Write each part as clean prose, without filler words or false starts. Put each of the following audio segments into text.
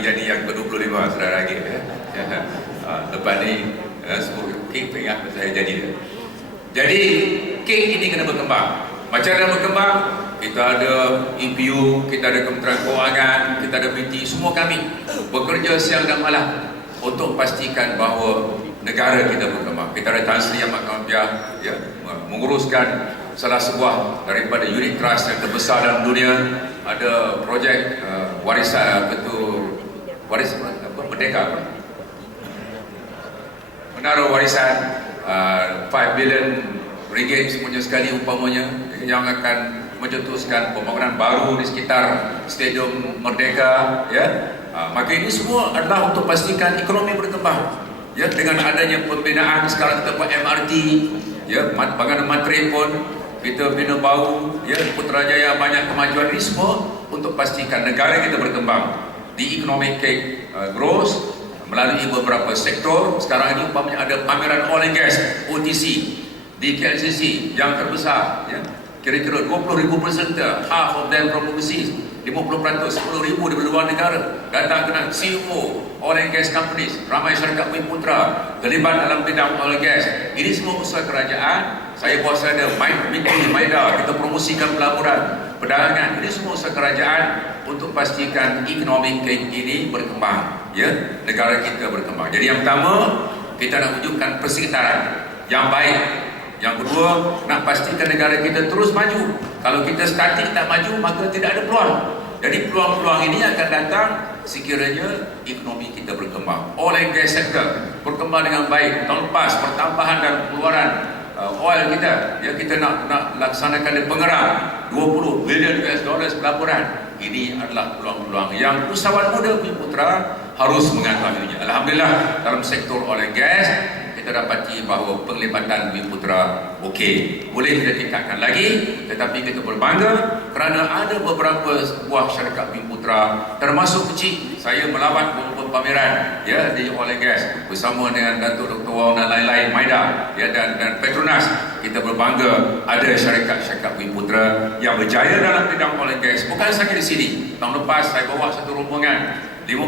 jadi yang ke-25 saudara lagi ya. Lepas ni semua kek ingat saya jadi. Jadi kek ini kena berkembang. Macam mana berkembang? Kita ada EPU, kita ada Kementerian Kewangan, kita ada BT, semua kami bekerja siang dan malam untuk pastikan bahawa negara kita berkembang. Kita ada Tan Sri Ahmad Kampiah ya, menguruskan salah sebuah daripada unit trust yang terbesar dalam dunia. Ada projek warisan merdeka apa? Menara warisan 5 billion ringgit semuanya sekali umpamanya yang akan mencetuskan pembangunan baru di sekitar Stadium Merdeka ya. Maka ini semua adalah untuk pastikan ekonomi berkembang ya, dengan adanya pembinaan. Sekarang kita buat MRT ya, Bangunan Mantri pun kita bina baru ya, Putrajaya banyak kemajuan. Ini semua untuk pastikan negara kita berkembang di economic growth melalui beberapa sektor. Sekarang ini umpamanya ada pameran oil and gas OTC di KLCC yang terbesar ya. Kira-kira 20,000 peserta, half of them from overseas, 50%, 10,000 dari luar negara datang kena CEO oil and gas companies, ramai syarikat Bumiputera terlibat dalam bidang oil and gas. Ini semua usaha kerajaan. Saya puasa ada meeting Maida, kita promosikan pelaburan, perdagangan. Ini semua usaha kerajaan untuk pastikan ekonomi ini berkembang ya, negara kita berkembang. Jadi yang pertama, kita nak wujudkan persekitaran yang baik. Yang kedua, nak pastikan negara kita terus maju. Kalau kita statik tak maju, maka tidak ada peluang. Jadi peluang-peluang ini akan datang sekiranya ekonomi kita berkembang. Oil and gas sector berkembang dengan baik. Tahun lepas pertambahan dan pengeluaran oil kita, ya, kita nak laksanakan di Pengerang 20 bilion US dollars pelaburan. Ini adalah peluang-peluang yang usahawan muda Bumiputera harus mengetahuinya. Alhamdulillah, dalam sektor oil and gas kita dapati bahawa penglibatan Bumiputera okey. Boleh kita tingkatkan lagi, tetapi kita berbangga kerana ada beberapa buah syarikat Bumiputera, termasuk kecil. Saya melawat beberapa pameran ya di oil and gas bersama dengan Datuk Dr. Wong dan lain-lain, Maida ya, dan Petronas. Kita berbangga ada syarikat-syarikat Bumiputera yang berjaya dalam bidang oil and gas. Bukan sahaja di sini. Tahun lepas saya bawa satu rombongan 15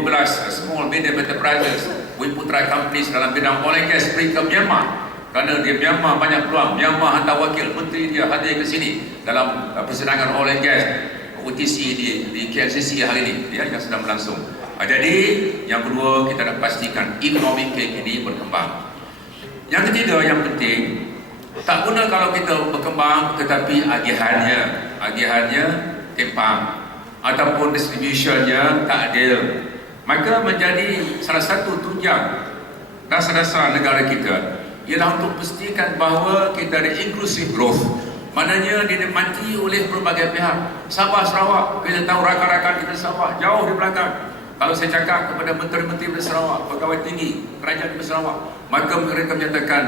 small medium enterprises Bumiputera companies dalam bidang oil and gas pergi ke Myanmar. Kerana di Myanmar banyak peluang. Myanmar hantar wakil menteri dia hadir ke sini dalam persidangan oil and gas OTC di KLCC hari ini ya, yang sedang berlangsung. Jadi yang kedua, kita nak pastikan ekonomi ini berkembang. Yang ketiga yang penting, tak guna kalau kita berkembang tetapi agihannya timpang ataupun distributionnya tak adil. Maka menjadi salah satu tunjang dasar-dasar negara kita ialah untuk pastikan bahawa kita ada inclusive growth. Maknanya dinikmati oleh berbagai pihak. Sabah Sarawak, kita tahu rakan-rakan kita Sabah jauh di belakang. Kalau saya cakap kepada menteri-menteri di Sarawak, pegawai tinggi kerajaan di Sarawak, maka mereka menyatakan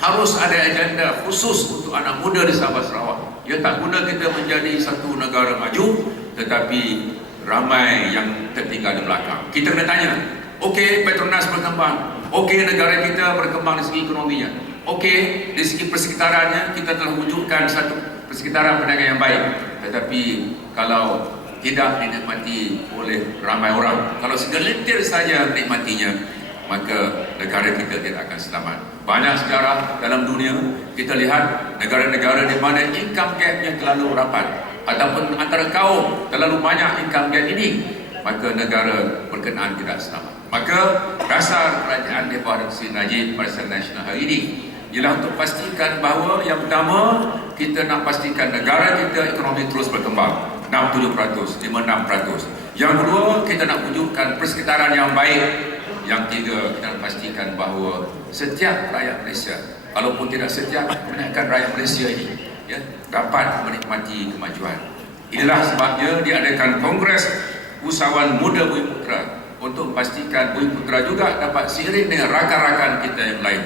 harus ada agenda khusus untuk anak muda di Sabah Sarawak. Ya, tak guna kita menjadi satu negara maju tetapi ramai yang tertinggal di belakang. Kita kena tanya, okey, Petronas berkembang, okey, negara kita berkembang dari segi ekonominya, okey, dari segi persekitarannya kita telah wujudkan satu persekitaran perniagaan yang baik. Tetapi kalau tidak dinikmati oleh ramai orang, kalau segelintir saja menikmatinya, maka negara kita tidak akan selamat. Banyak sejarah dalam dunia, kita lihat negara-negara di mana income gapnya terlalu rapat ataupun antara kaum terlalu banyak income gap ini, maka negara berkenaan tidak selamat. Maka dasar kerajaan di bawah Datuk Seri Najib Barisan Nasional hari ini ialah untuk pastikan bahawa yang pertama, kita nak pastikan negara kita ekonomi terus berkembang 6-7%, 5-6%. Yang kedua, kita nak wujudkan persekitaran yang baik. Yang tiga, kita nak pastikan bahawa setiap rakyat Malaysia, walaupun tidak setiap, kebanyakan rakyat Malaysia ini ya, dapat menikmati kemajuan. Inilah sebabnya diadakan Kongres Usahawan Muda Bumiputera untuk pastikan Bumiputera juga dapat seiring dengan rakan-rakan kita yang lain,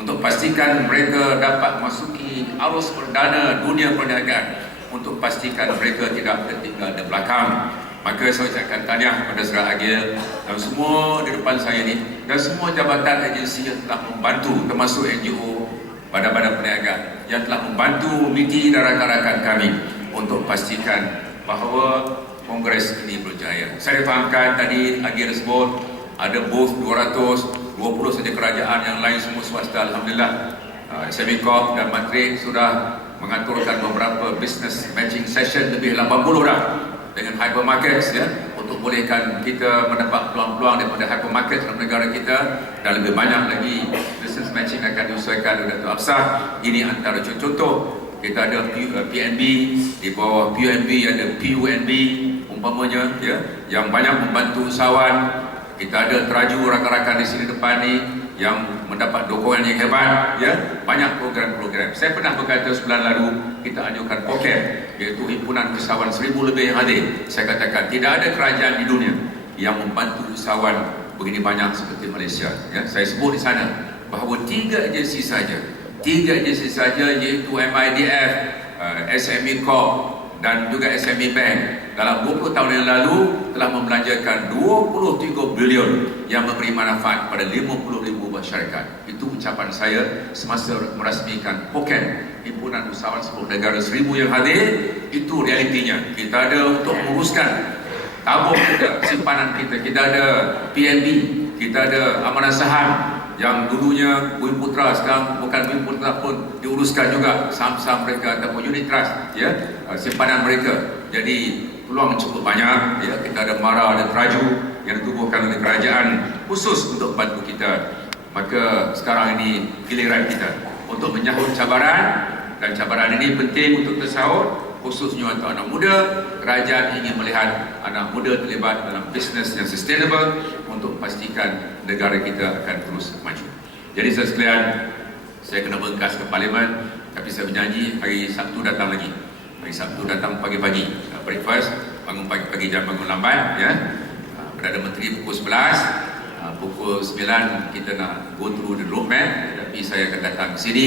untuk pastikan mereka dapat masuki arus perdana dunia perniagaan, untuk pastikan mereka tidak tertinggal di belakang. Maka saya ucapkan tahniah kepada Saudara Agil dan semua di depan saya ini, dan semua jabatan agensi yang telah membantu, termasuk NGO, badan-badan perniagaan yang telah membantu MITI dan rakan-rakan kami untuk pastikan bahawa kongres ini berjaya. Saya fahamkan tadi agenda tersebut ada booth 220 saja kerajaan, yang lain semua swasta. Alhamdulillah, SME Corp dan Madrid sudah mengaturkan beberapa business matching session, lebih 80 dah dengan hypermarkets, ya, untuk bolehkan kita mendapat peluang-peluang daripada hypermarket dalam negara kita, dan lebih banyak lagi business matching akan diusahakan oleh Dato' Hafsah. Ini antara contoh. Kita ada PNB, di bawah PNB ada PUNB umpamanya, ya, yang banyak membantu usahawan. Kita ada teraju rakan-rakan di sini depan ni yang mendapat dukungan yang hebat, ya, banyak program-program. Saya pernah berkata sebulan lalu kita ajukan POKEM, iaitu himpunan usahawan 1000 lebih yang hadir. Saya katakan tidak ada kerajaan di dunia yang membantu usahawan begini banyak seperti Malaysia, ya. Saya sebut di sana bahawa 3 agensi saja, iaitu MIDF, SME Corp dan juga SME Bank dalam 20 tahun yang lalu telah membelanjakan 23 bilion yang memberi manfaat pada 50,000 masyarakat. Itu ucapan saya semasa merasmikan POKEM, Himpunan Usahawan 10 Negara 1000 yang hadir. Itu realitinya. Kita ada untuk menguruskan tabung kita, simpanan kita. Kita ada PNB, kita ada amanah saham yang dulunya Bumi Putra, sekarang bukan Bumi Putra pun diuruskan juga saham-saham mereka ataupun unit trust, ya, simpanan mereka. Jadi peluang cukup banyak, ya. Kita ada MARA, ada Teraju yang ditubuhkan oleh kerajaan khusus untuk bantu kita. Maka sekarang ini giliran kita untuk menyahut cabaran, dan cabaran ini penting untuk tersahut, khususnya untuk anak muda. Kerajaan ingin melihat anak muda terlibat dalam bisnes yang sustainable untuk pastikan negara kita akan terus maju. Jadi sekalian, saya kena bengkas ke Parlimen, tapi saya berjanji hari Sabtu datang lagi. Hari Sabtu datang pagi-pagi, breakfast, bangun pagi-pagi, jangan bangun lambat, ya. Perdana Menteri pukul 11, pukul 9 kita nak go through the roadmap, tapi saya akan datang ke sini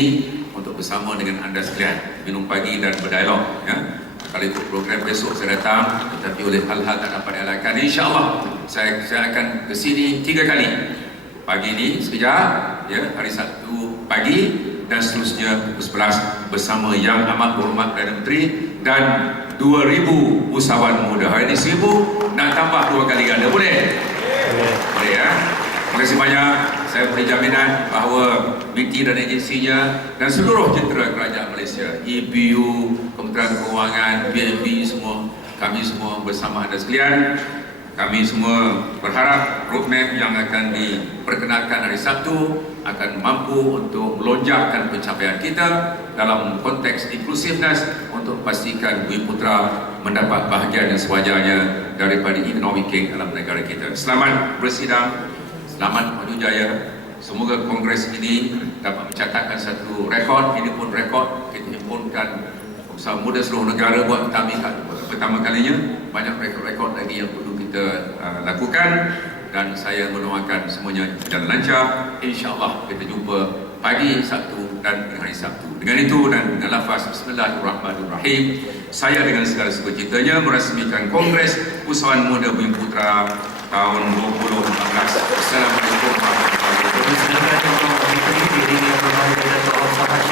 untuk bersama dengan anda sekalian, minum pagi dan berdialog, ya. Kalau ikut program besok saya datang, tetapi oleh hal-hal tak dapat dielakkan, insya-Allah saya akan ke sini 3 kali. Pagi ni sekejap, ya, hari Sabtu pagi, dan seterusnya pukul 11 bersama Yang Amat Berhormat Perdana Menteri dan 2,000 usahawan muda. Hari ini 1,000, nak tambah 2 kali ganda, boleh? Boleh, ya. Terima kasih banyak. Saya beri jaminan bahawa BT dan agensinya dan seluruh jentera kerajaan Malaysia, EBU, Kementerian Keuangan, PNB, semua, kami semua bersama anda sekalian. Kami semua berharap roadmap yang akan diperkenalkan hari Sabtu akan mampu untuk melonjakkan pencapaian kita dalam konteks inklusiveness untuk pastikan Bumi Putra mendapat bahagian yang sewajarnya daripada economic gain dalam negara kita. Selamat bersidang, selamat maju jaya. Semoga kongres ini dapat mencatatkan satu rekod. Ini pun rekod kita himpunkan usaha muda seluruh negara buat pertama kalinya. Banyak rekod-rekod lagi yang perlu kita lakukan, dan saya mendoakan semuanya berjalan lancar. InsyaAllah kita jumpa pagi Sabtu dan hari Sabtu. Dengan itu dan dengan lafaz Bismillahirrahmanirrahim, saya dengan segala sukacitanya merasmikan Kongres Usahawan Muda Bumi Putra tahun 2014. Assalamualaikum warahmatullahi wabarakatuh.